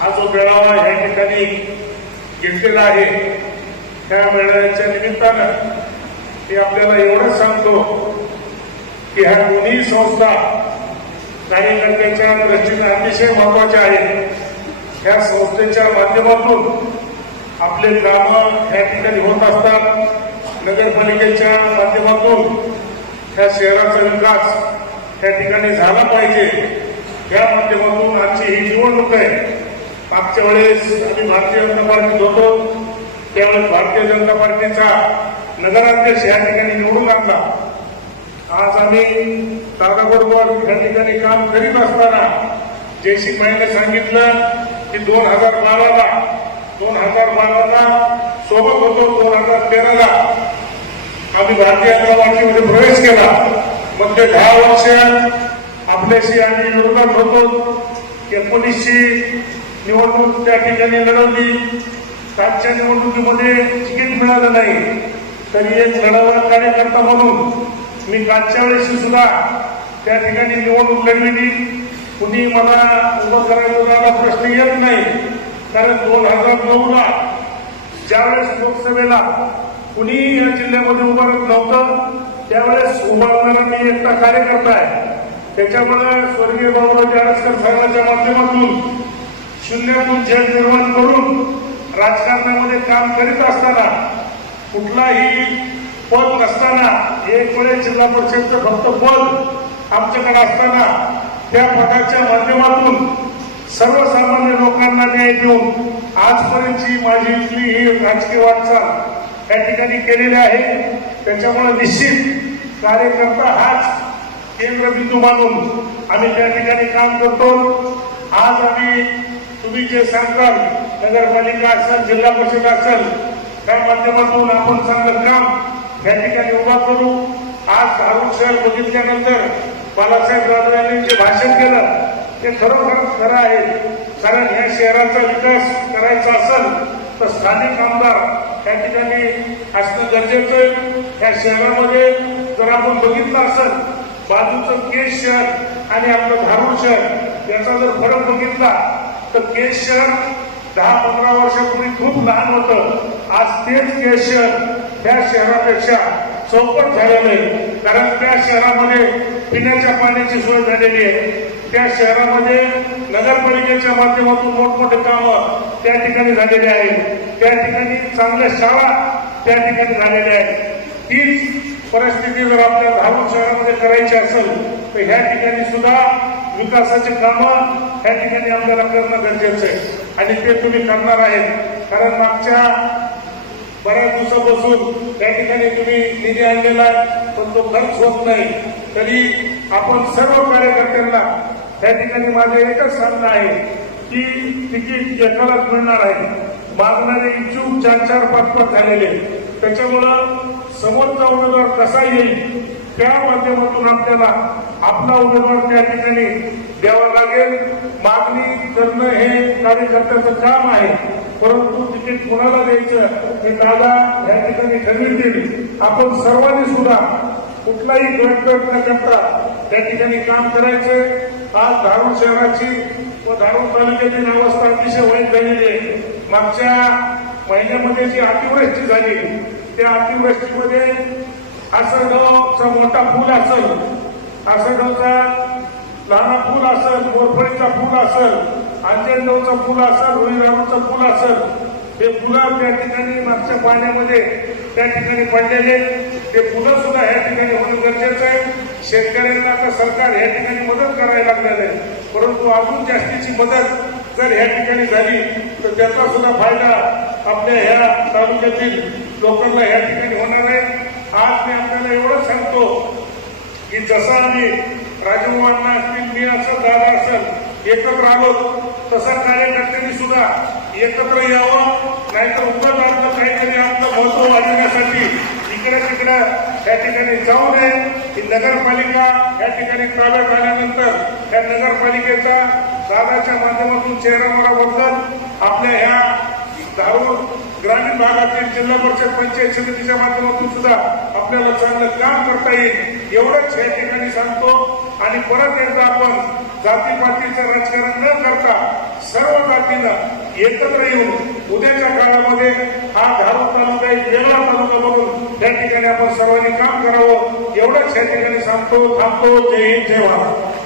हा जो मेळावा या ठिकाणी घेतलेला आहे त्या मेळाव्याच्या निमित्तानं मी आपल्याला एवढंच सांगतो की ह्या दोन्ही संस्था कार्यकर्त्याच्या दृष्टीने अतिशय महत्त्वाच्या आहेत. या संस्थेच्या माध्यमातून आपले कामं या ठिकाणी होत असतात. नगरपालिकेच्या माध्यमातून ह्या शहराचा विकास त्या ठिकाणी झाला पाहिजे. या माध्यमातून आजची ही निवडणूक आहे. मागच्या वेळेस आम्ही भारतीय जनता पार्टीत होतो. त्यावेळेस भारतीय जनता पार्टीचा नगराध्यक्ष या ठिकाणी निवडून आणला आज आम्ही दादाबरोबर या ठिकाणी काम करीत असताना जयसिंग भाईने सांगितलं की दोन हजार बाराला दोन हजार बाराला सोबत होतो दोन हजार तेराला. आम्ही भारतीय जनता पार्टीमध्ये प्रवेश केला. मग ते दहा वर्ष आपल्याशी आम्ही विरोधात होतो. एकोणीसशे निवडणूक त्या ठिकाणी लढवली. कालच्या निवडणुकीमध्ये तिकीट मिळालं नाही. तरी एक लढावा कार्यकर्ता म्हणून मी कालच्या वेळेस सुद्धा त्या ठिकाणी निवडणूक लढविली. कुणी मला उभं करायला प्रश्न येत नाही. कारण दोन हजार नऊला ज्यावेळेस लोकसभेला कुणी या जिल्ह्यामध्ये उभारत नव्हतं त्यावेळेस उभारणारा मी एकटा कार्यकर्ता आहे. त्याच्यामुळे स्वर्गीय बाबूराव आडसकर साहेबांच्या माध्यमातून शून्यातून जग निर्माण करून राजकारणामध्ये काम करीत असताना कुठलाही पद नसताना एक वेळेस जिल्हा परिषदचं फक्त पद आमच्याकडे असताना त्या पदाच्या माध्यमातून सर्वसामान्य लोकांना न्याय देऊन आजपर्यंतची माझी इथली ही राजकीय वाटचाल या ठिकाणी केलेली आहे. त्याच्यामुळे निश्चित कार्यकर्ता हाच केंद्रबिंदू मानून आम्ही त्या ठिकाणी काम करतो. आज आम्ही तुम्ही जे सांगाल नगरपालिका असेल जिल्हा परिषद असेल त्या माध्यमातून आपण चांगलं काम या ठिकाणी उभा करू. आज धारूर शहर बघितल्यानंतर बालासाहेब जाधव यांनी जे भाषण केलं ते खरोखर खरं आहे. कारण या शहराचा विकास करायचा असेल तर स्थानिक आमदार त्या ठिकाणी असणं गरजेचं आहे. या शहरामध्ये जर आपण बघितलं असेल बाजूचं केस शहर आणि आपलं धारूर शहर याचा जर फरक बघितला तर केस शहर दहा पंधरा वर्षापूर्वी खूप लहान होतं. आज तेच केस शहर त्या शहरापेक्षा चौपट झालेलं आहे कारण त्या शहरामध्ये पिण्याच्या पाण्याची सोय झालेली आहे. त्या शहरामध्ये नगरपालिकेच्या माध्यमातून मोठमोठे कामं त्या ठिकाणी झालेले आहेत. त्या ठिकाणी चांगल्या शाळा त्या ठिकाणी झालेल्या आहेत. तीच परिस्थिती जर आपल्या धारूर शहरामध्ये करायची असेल तर ह्या ठिकाणी सुद्धा विकासाचे कामं ह्या ठिकाणी आम्हाला करणं गरजेचं आहे. आणि ते तुम्ही करणार आहेत. कारण मागच्या बऱ्याच दिवसापासून त्या ठिकाणी तुम्ही निधी आणलेला पण तो खर्च होत नाही. तरी आपण सर्व कार्यकर्त्यांना त्या ठिकाणी माझं एकच सांगणं आहे की तिकीट एकालाच मिळणार आहे. मागणारे इच्छुक चार चार पाच पाच झालेले त्याच्यामुळं समोरचा उमेदवार कसा येईल त्या माध्यमातून आपल्याला आपला उमेदवार त्या ठिकाणी द्यावा लागेल. मागणी करणं हे कार्यकर्त्याचं काम आहे. परंतु तिकीट कोणाला द्यायचं हे दादा या ठिकाणी ठरवितील आपण सर्वांनी सुद्धा कुठलाही गटगट न करता त्या ठिकाणी काम करायचं आज धारूर शहराची व धारूर तालुक्याची अवस्था अतिशय वाईट झालेली आहे. मागच्या महिन्यामध्ये जी अतिवृष्टी झाली त्या अतिवृष्टीमध्ये आसरगावचा मोठा पूल असेल आसरगावचा लहान पूल असेल मोरफळीचा पूल असेल अंजनगावचा पूल असेल रोहिरावचा पूल असेल हे पुलं त्या ठिकाणी मागच्या पाण्यामध्ये त्या ठिकाणी पडलेले ते पुलं सुद्धा या ठिकाणी होणं गरजेचं आहे. शेतकऱ्यांना आता सरकार या ठिकाणी मदत करायला लागलेलं आहे. परंतु अजून जास्तीची मदत जर या ठिकाणी झाली तर त्याचा सुद्धा फायदा आपल्या ह्या तालुक्यातील लोकांना या ठिकाणी होणार आहे. आज मी आपल्याला एवढंच सांगतो की जसा आम्ही राजभवनांना असतील मी असं दादा असेल एकत्र आलो तसा कार्यकर्त्यांनी सुद्धा एकत्र यावं नाहीतर उगत अर्थ काहीतरी आपलं महत्त्व वाढवण्यासाठी इकडे तिकडे त्या ठिकाणी जाऊ नये. ही नगरपालिका या ठिकाणी ताब्यात आल्यानंतर त्या नगरपालिकेचा दादाच्या माध्यमातून चेहरा बदलत आपल्या ह्या दारू ग्रामीण भागातील जिल्हा परिषद पंचायत समितीच्या माध्यमातून सुद्धा आपल्याला चांगलं काम करता येईल एवढंच या ठिकाणी सांगतो. आणि परत एकदा आपण जातीपातीचं राजकारण न करता सर्व जातीनं एकत्र येऊन उद्याच्या काळामध्ये हा धारूर तालुका एक वेगळा तालुका बघून त्या ठिकाणी आपण सर्वांनी काम करावं एवढंच या ठिकाणी सांगतो थांबतो. जय हिंद जय महाराज